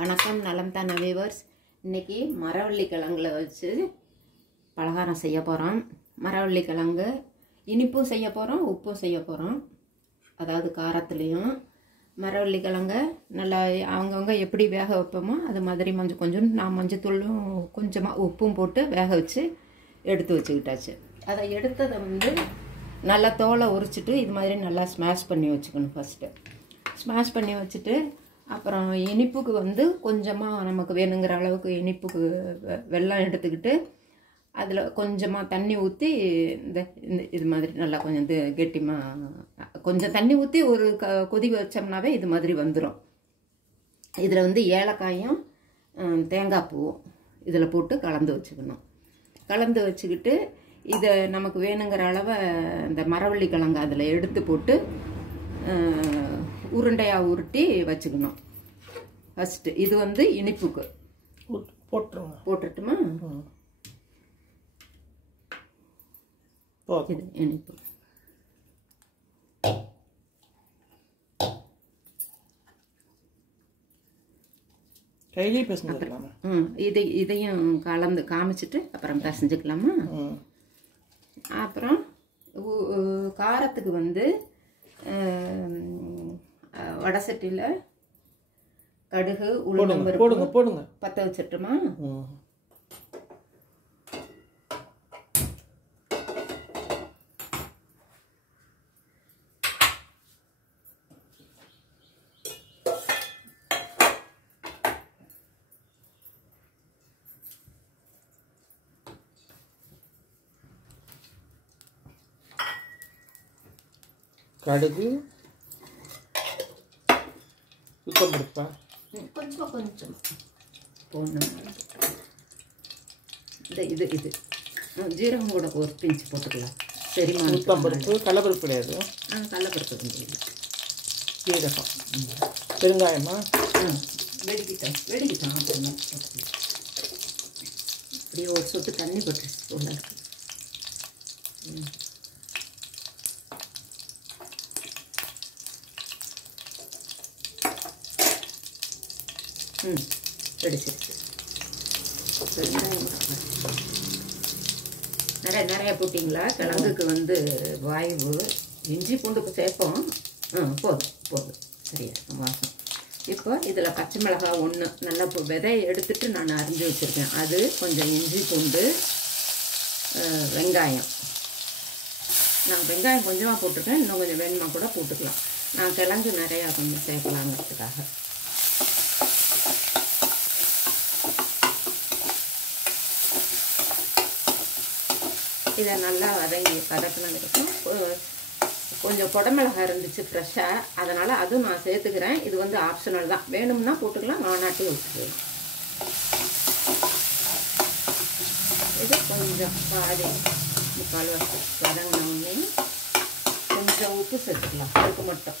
வணக்கம் நலம் தான வியூவர்ஸ். இன்னைக்கு மரவள்ளி கிழங்குல வச்சு பலகாரம் செய்ய போகிறோம். மரவள்ளி கிழங்கு இனிப்பும் செய்ய போகிறோம், உப்பும் செய்ய போகிறோம். அதாவது காரத்துலேயும் மரவள்ளி கிழங்க நல்லா அவங்கவுங்க எப்படி வேக வைப்போமோ அது மாதிரி கொஞ்சம் நான் மஞ்சத்தூளும் கொஞ்சமாக உப்பும் போட்டு வேக வச்சு எடுத்து வச்சுக்கிட்டாச்சு. அதை எடுத்ததை நல்லா தோலை உரிச்சிட்டு இது மாதிரி நல்லா ஸ்மாஷ் பண்ணி வச்சுக்கணும். ஃபஸ்ட்டு ஸ்மாஷ் பண்ணி வச்சுட்டு அப்புறம் இனிப்புக்கு கொஞ்சமாக நமக்கு வேணுங்கிற அளவுக்கு இனிப்புக்கு வெல்லம் எடுத்துக்கிட்டு அதில் கொஞ்சமாக தண்ணி ஊற்றி இந்த இது மாதிரி நல்லா கொஞ்சம் கெட்டிமாக கொஞ்சம் தண்ணி ஊற்றி ஒரு கொதி வச்சோம்னாவே இது மாதிரி வந்துடும். இதில் ஏலக்காயும் தேங்காய் பூவும் இதில் போட்டு கலந்து வச்சுக்கணும். கலந்து வச்சுக்கிட்டு இதை நமக்கு வேணுங்கிற அளவை இந்த மரவள்ளி கிழங்கு அதில் எடுத்து போட்டு உருண்டையாக உருட்டி வச்சுக்கணும். ஃபஸ்ட்டு இது இனிப்புக்கு போட்டுட்டுமா இது இனிப்பு. இதையும் கலந்து காமிச்சிட்டு அப்புறம் பிசைஞ்சுக்கலாமா. அப்புறம் காரத்துக்கு வடை சட்டியில் கடுகு உளுந்தம்பருப்பு போடுங்க. பற்ற வச்சிட்டுமா. கடுகு உளுத்தம்பருப்பா கொஞ்சம் கொஞ்சம் போடணும். இது இது ஜீரகம் கூட ஒரு பிஞ்சு போட்டுக்கலாம். சரிம்மா. உளுத்தம்பருப்பு கடலப்பருப்பு கிடையாது. கடலப்பருப்பு ஜீரகம் பெருங்காயமா வெடிக்கிட்டோம் அப்புறமா அப்படியே ஒரு சொட்டு தண்ணி போட்டு உள்ள இருக்கு. வெடிச்சிருச்சு. நிறைய போட்டிங்களா? கிழங்குக்கு வாய்வு இஞ்சி பூண்டு சேர்ப்போம். போதும் சரியா வாசம். இப்போ இதில் பச்சை மிளகாய் ஒன்று நல்லா விதையை எடுத்துட்டு நான் அரிஞ்சு வச்சுருக்கேன். அது கொஞ்சம் இஞ்சி பூண்டு வெங்காயம். நான் வெங்காயம் கொஞ்சமாக போட்டிருக்கேன். இன்னும் கொஞ்சம் வேணுமா கூட போட்டுக்கலாம். நான் கிழங்கு நிறையா கொஞ்சம் சேர்க்கலாங்கிறதுக்காக. இதை நல்லா வதக்கினதுக்கப்புறம் கொஞ்சம் குடமிளகாய் இருந்துச்சு ஃப்ரெஷ்ஷாக, அதனால் அதுவும் நான் சேர்த்துக்கிறேன். இது ஆப்ஷனல் தான், வேணும்னா போட்டுக்கலாம், நானாட்டி விட்டுக்கலாம். இது கொஞ்சம் பாதி முக்கால் வதங்கினோடனே கொஞ்சம் உப்பு சேர்த்துக்கலாம். அதுக்கு மட்டும்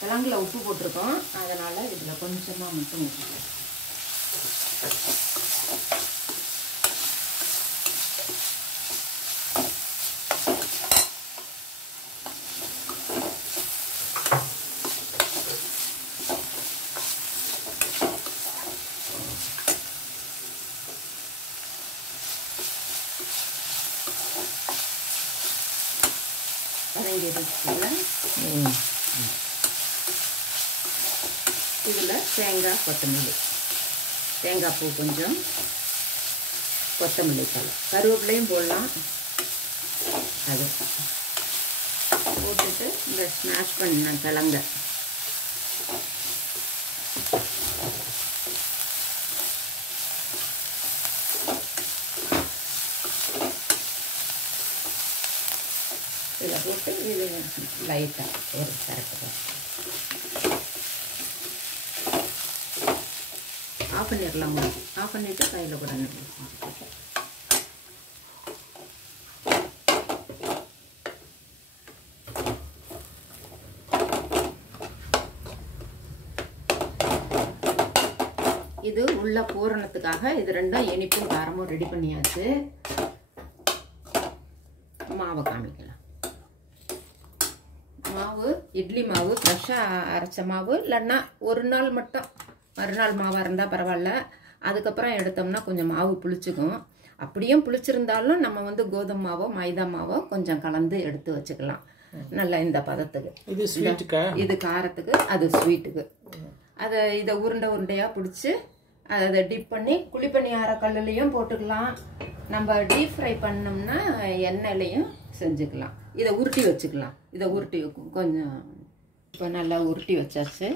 கிழங்குல உப்பு போட்டிருக்கோம், அதனால் இதில் கொஞ்சமாக மட்டும் ஊற்றிக்கலாம். இதில் தேங்காய் கொத்தமல்லி, தேங்காய் பூ கொஞ்சம், கொத்தமல்லி தலை, கருவேப்பிலையும் போடலாம். அது போட்டுட்டு இந்த ஸ்மாஷ் பண்ண கிழங்க இதில் போட்டு இது லைட்டாக ஒரு கரெக்டாக ஆஃப் பண்ணிடலாம். ஆஃப் பண்ணிவிட்டு கையில் கூட இது உள்ள பூரணத்துக்காக இது ரெண்டும் இனிப்பும் காரமும் ரெடி பண்ணியாச்சு. மாவை காமிக்கலாம். மாவு இட்லி மாவு ஃப்ரெஷ்ஷாக அரைச்ச மாவு இல்லைன்னா ஒரு நாள் மட்டும் மறுநாள் மாவாக இருந்தால் பரவாயில்ல. அதுக்கப்புறம் எடுத்தோம்னா கொஞ்சம் மாவு புளிச்சுக்கும். அப்படியும் புளிச்சிருந்தாலும் நம்ம வந்து கோதுமை மாவோ மைதா மாவோ கொஞ்சம் கலந்து எடுத்து வச்சுக்கலாம். நல்லா இந்த பதத்துக்கு. இது ஸ்வீட்டுக்கா? இது காரத்துக்கு, அது ஸ்வீட்டுக்கு. இதை உருண்டையாக பிடிச்சி அதை டிப் பண்ணி குழிப்பணியார கல்லுலையும் போட்டுக்கலாம். நம்ம டீப் ஃப்ரை பண்ணோம்னா எண்ணெயிலையும் செஞ்சுக்கலாம். இதை உருட்டி வச்சுக்கலாம். இதை உருட்டி கொஞ்சம் இப்போ நல்லா உருட்டி வச்சாச்சு.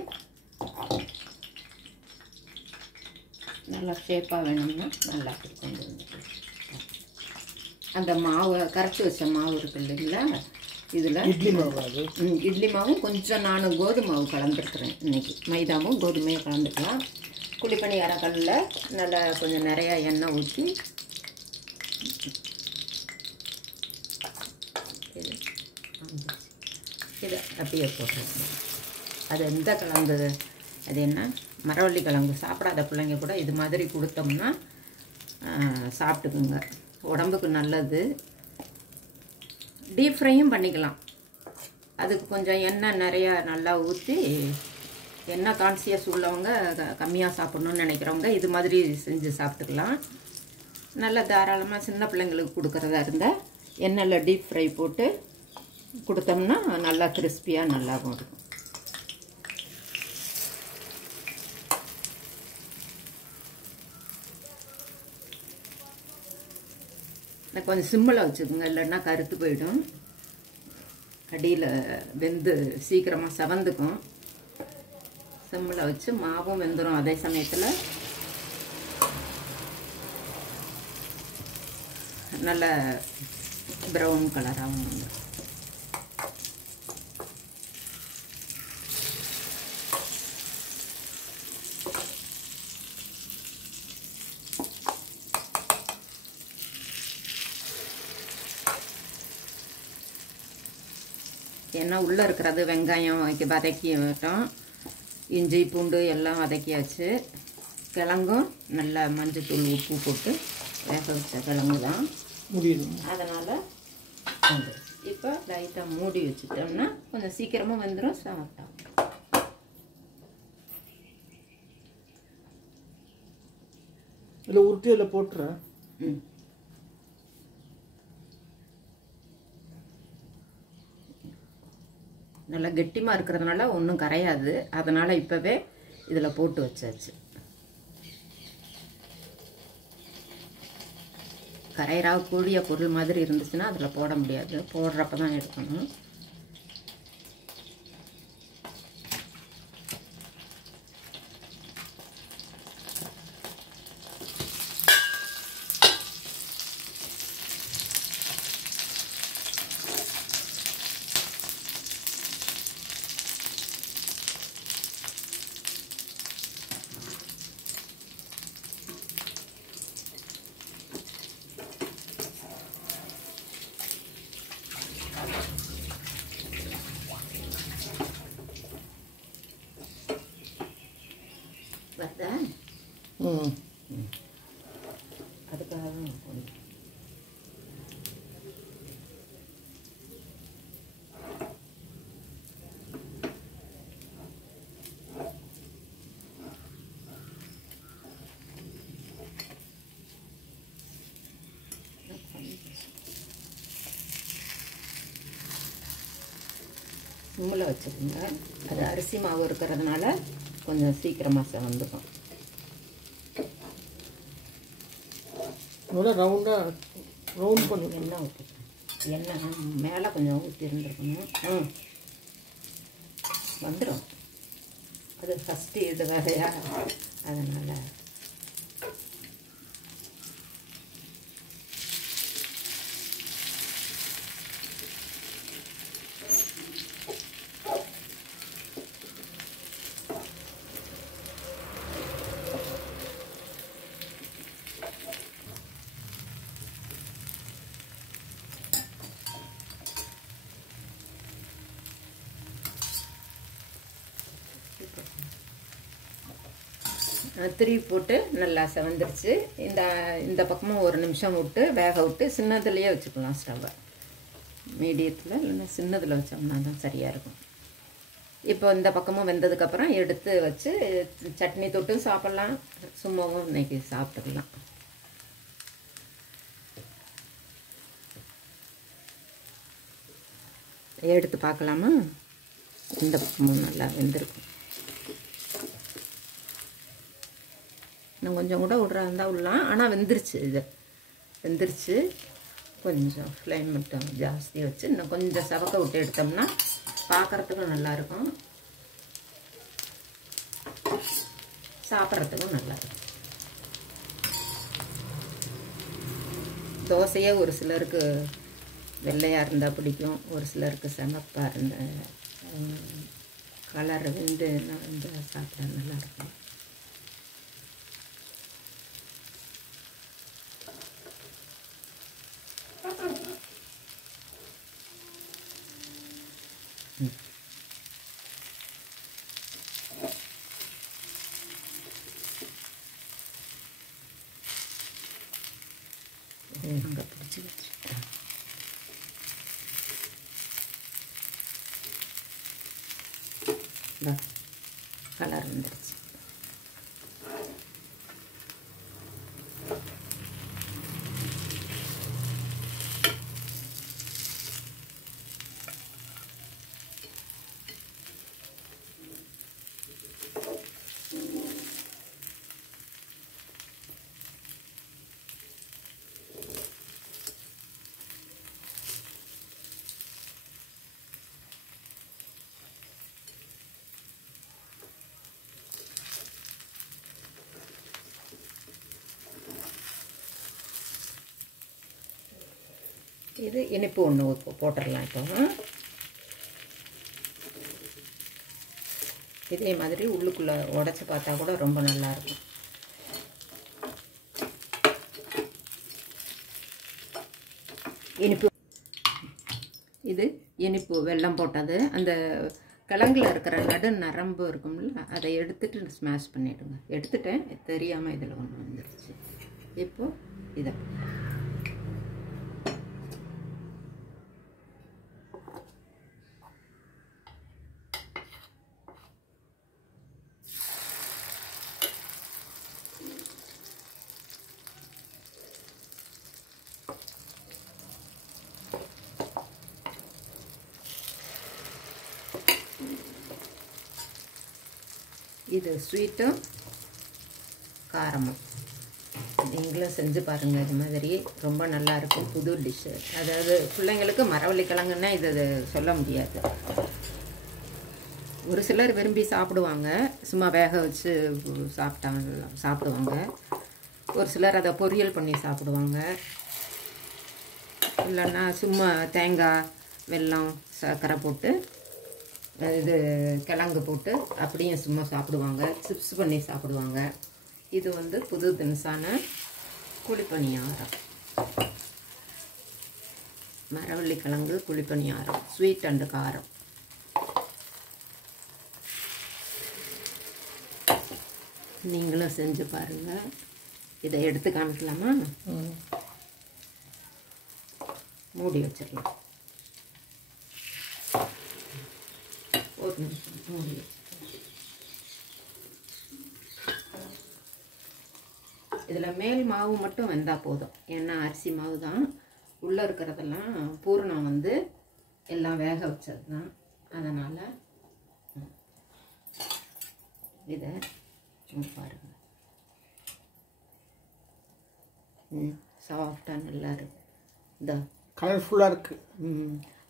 நல்லா ஷேப்பாக வேணும்னா நல்லா கொண்டு வந்துக்கலாம். அந்த மாவை கரைச்சி வச்ச மாவு இருக்கு இல்லைங்களா, இதில் இட்லி மாவு. இட்லி மாவும் கொஞ்சம் நான் கோதுமை மாவு கலந்துருக்குறேன். இன்னைக்கு மைதாவும் கோதுமையும் கலந்துக்கலாம். குழிப்பணியார கல்லில் நல்லா கொஞ்சம் நிறையா எண்ணெய் ஊற்றி இதை அப்படியே போட்டுருக்கேன். அது எந்த கிழங்கு, அது என்ன மரவள்ளி கிழங்கு. சாப்பிடாத பிள்ளைங்க கூட இது மாதிரி கொடுத்தோம்னா சாப்பிட்டுக்குங்க, உடம்புக்கு நல்லது. டீப் ஃப்ரையும் பண்ணிக்கலாம். அதுக்கு கொஞ்சம் எண்ணெய் நிறையா நல்லா ஊற்றி, எண்ணெய் கான்சியஸ் உள்ளவங்க கம்மியாக சாப்பிட்ணுன்னு நினைக்கிறவங்க இது மாதிரி செஞ்சு சாப்பிட்டுக்கலாம். நல்லா தாராளமாக சின்ன பிள்ளைங்களுக்கு கொடுக்குறதா இருந்தால் எண்ணெயில் டீப் ஃப்ரை போட்டு கொடுத்தோம்னா நல்லா கிறிஸ்பியாக நல்லாவும் இருக்கும். கொஞ்சம் சிம்மில் வச்சுக்கோங்க, இல்லைன்னா கருத்து போயிடும். அடியில் வெந்து சீக்கிரமாக செவந்துக்கும். சிம்மில் வச்சு மாவும் வெந்துடும். அதே சமயத்தில் நல்ல ப்ரௌன் கலராகவும் வந்துடும். ஏன்னா உள்ளே இருக்கிறது வெங்காயம் வதக்கி விட்டோம், இஞ்சி பூண்டு எல்லாம் வதக்கியாச்சு. கிழங்கும் நல்லா மஞ்சத்தூள் உப்பு போட்டு வேக வச்ச கிழங்கு தான் முடியும். அதனால் இப்போ லைட்டாக மூடி வச்சுட்டோம்னா கொஞ்சம் சீக்கிரமாக வந்துடும். சாப்பிட்டா இல்லை உருட்டி அதில் போட்டுறேன். நல்லா கெட்டிமாக இருக்கிறதுனால ஒன்றும் கரையாது. அதனால் இப்போவே இதில் போட்டு வச்சாச்சு. கரையிறாக்கூடிய பொருள் மாதிரி இருந்துச்சுன்னா அதில் போட முடியாது, போடுறப்ப தான் எடுக்கணும். வருதா? அதுக்காக சிம்மில் வச்சுக்கோங்க. அது அரிசி மாவு இருக்கிறதுனால கொஞ்சம் சீக்கிரமாக செவந்துக்கும். நல்லா ரவுண்ட் பண்ணி எண்ணெய் ஊற்றிக்கணும். எண்ணெய் மேலே கொஞ்சம் ஊற்றி இருந்துருக்கணும். வந்துடும். அது ஃபஸ்ட்டு இது வேறையா, அதனால் திரி போட்டு நல்லா செவந்துருச்சு. இந்த பக்கமும் ஒரு நிமிஷம் விட்டு வேக விட்டு சின்னதுலேயே வச்சுக்கலாம். ஸ்டவ்வை மீடியத்தில் இல்லைன்னா சின்னதில் வச்சோம்னா தான் சரியாக இருக்கும். இப்போ இந்த பக்கமும் வெந்ததுக்கப்புறம் எடுத்து வச்சு சட்னி தொட்டும் சாப்பிட்லாம், சும்மாவும் இன்னைக்கு சாப்பிட்டுக்கலாம். எடுத்து பார்க்கலாமா? இந்த பக்கமும் நல்லா வெந்திருக்கும். இன்னும் கொஞ்சம் கூட விட்றா இருந்தால் விடலாம், ஆனால் வெந்துருச்சு. இது வெந்துருச்சு. கொஞ்சம் ஃப்ளேம் மட்டும் ஜாஸ்தி வச்சு இன்னும் கொஞ்சம் சவக்க விட்டு எடுத்தோம்னா பார்க்குறதுக்கும் நல்லாயிருக்கும், சாப்பிட்றதுக்கும் நல்லாயிருக்கும். தோசையே ஒரு சிலருக்கு வெள்ளையாக இருந்தால் பிடிக்கும், ஒரு சிலருக்கு செமப்பாக இருந்த கலர் வந்து சாப்பிட நல்லாயிருக்கும். அங்கே பிடிச்சி வச்சுருக்கேன். கலர் வந்துடுச்சு. இது இனிப்பு ஒன்று போட்டுடலாம். இப்போ இதே மாதிரி உள்ளுக்குள்ளே உடச்சி பார்த்தா கூட ரொம்ப நல்லாயிருக்கும். இனிப்பு இது இனிப்பு வெல்லம் போட்டது. அந்த கிழங்குல இருக்கிற நடு நரம்பு இருக்கும்ல, அதை எடுத்துட்டு ஸ்மாஷ் பண்ணிவிடுங்க. எடுத்துட்டேன், தெரியாமல் இதில் ஒன்று வந்துடுச்சு. இப்போது இதை இது ஸ்வீட்டும் காரமும் நீங்களும் செஞ்சு பாருங்கள். இது மாதிரி ரொம்ப நல்லாயிருக்கும், புது டிஷ்ஷு. அதாவது பிள்ளைங்களுக்கு மரவள்ளி கிழங்குன்னா இது சொல்ல முடியாது. ஒரு சிலர் விரும்பி சாப்பிடுவாங்க, சும்மா வேக வச்சு சாப்பிடுவாங்க. ஒரு சிலர் அதை பொரியல் பண்ணி சாப்பிடுவாங்க, இல்லைன்னா சும்மா தேங்காய் வெல்லம் சர்க்கரை போட்டு இது கிழங்கு போட்டு அப்படியும் சும்மா சாப்பிடுவாங்க, சிப்ஸ் பண்ணி சாப்பிடுவாங்க. இது வந்து புது தினசான குழிப்பணியாரம், மரவள்ளி கிழங்கு குழிப்பணியாரம், ஸ்வீட் அண்டு காரம். நீங்களும் செஞ்சு பாருங்கள். இதை எடுத்து காமிக்கலாமா? மூடி வச்சிடலாம். ஒரு நிமிஷம் மூடி வச்சு. இதில் மேல் மாவு மட்டும் வெந்தால் போதும், ஏன்னா அரிசி மாவு தான். உள்ளே இருக்கிறதெல்லாம் பூரணம் வந்து எல்லாம் வேக வச்சது தான். அதனால் இதை பாருங்கள், சாஃப்டாக நல்லா இருக்கு. இந்த கலர்ஃபுல்லாக இருக்குது.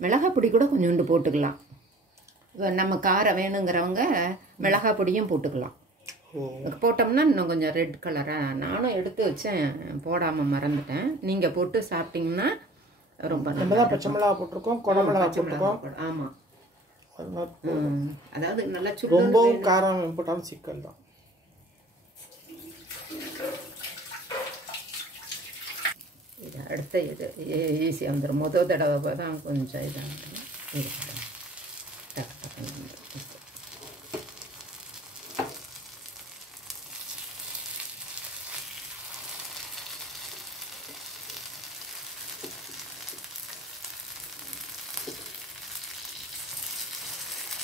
மிளகாய் பொடி கூட கொஞ்சோண்டு போட்டுக்கலாம். நம்ம காரம் வேணுங்கிறவங்க மிளகாய் பொடியும் போட்டுக்கலாம். போட்டோம்னா இன்னும் கொஞ்சம் ரெட் கலராக. நானும் எடுத்து வச்சேன், போடாமல் மறந்துட்டேன். நீங்கள் போட்டு சாப்பிட்டீங்கன்னா ரொம்ப நல்லா. பச்சை மிளகா போட்டிருக்கோம், குடமிளகா போட்டிருக்கோம். ஆமாம், அதாவது நல்லா ரொம்பவும் காரம் போட்டாலும் சிக்கல் தான். இது அடுத்த இது ஈஸியாக வந்துடும். முதல் தடவை தான் கொஞ்சம் இதாக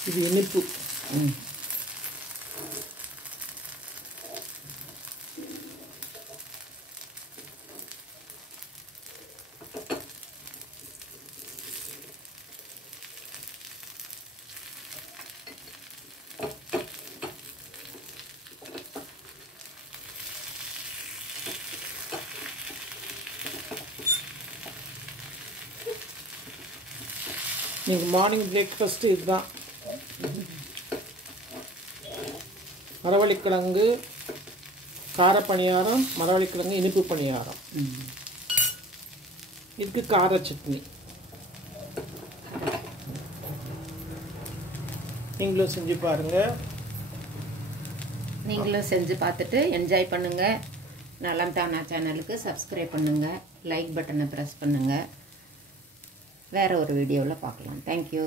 இது இனிப்பு. நீங்கள் மார்னிங் பிரேக்ஃபாஸ்ட்டு இதுதான். மரவள்ளிக்கிழங்கு கார பணியாரம், மரவள்ளிக்கிழங்கு இனிப்பு பணியாரம். இதுக்கு கார சட்னி. நீங்களும் செஞ்சு பாருங்கள். நீங்களும் செஞ்சு பார்த்துட்டு என்ஜாய் பண்ணுங்கள். நலம் தானா சேனலுக்கு சப்ஸ்கிரைப் பண்ணுங்கள், லைக் பட்டனை ப்ரெஸ் பண்ணுங்கள். வேறு ஒரு வீடியோவில் பார்க்கலாம். தேங்க்யூ.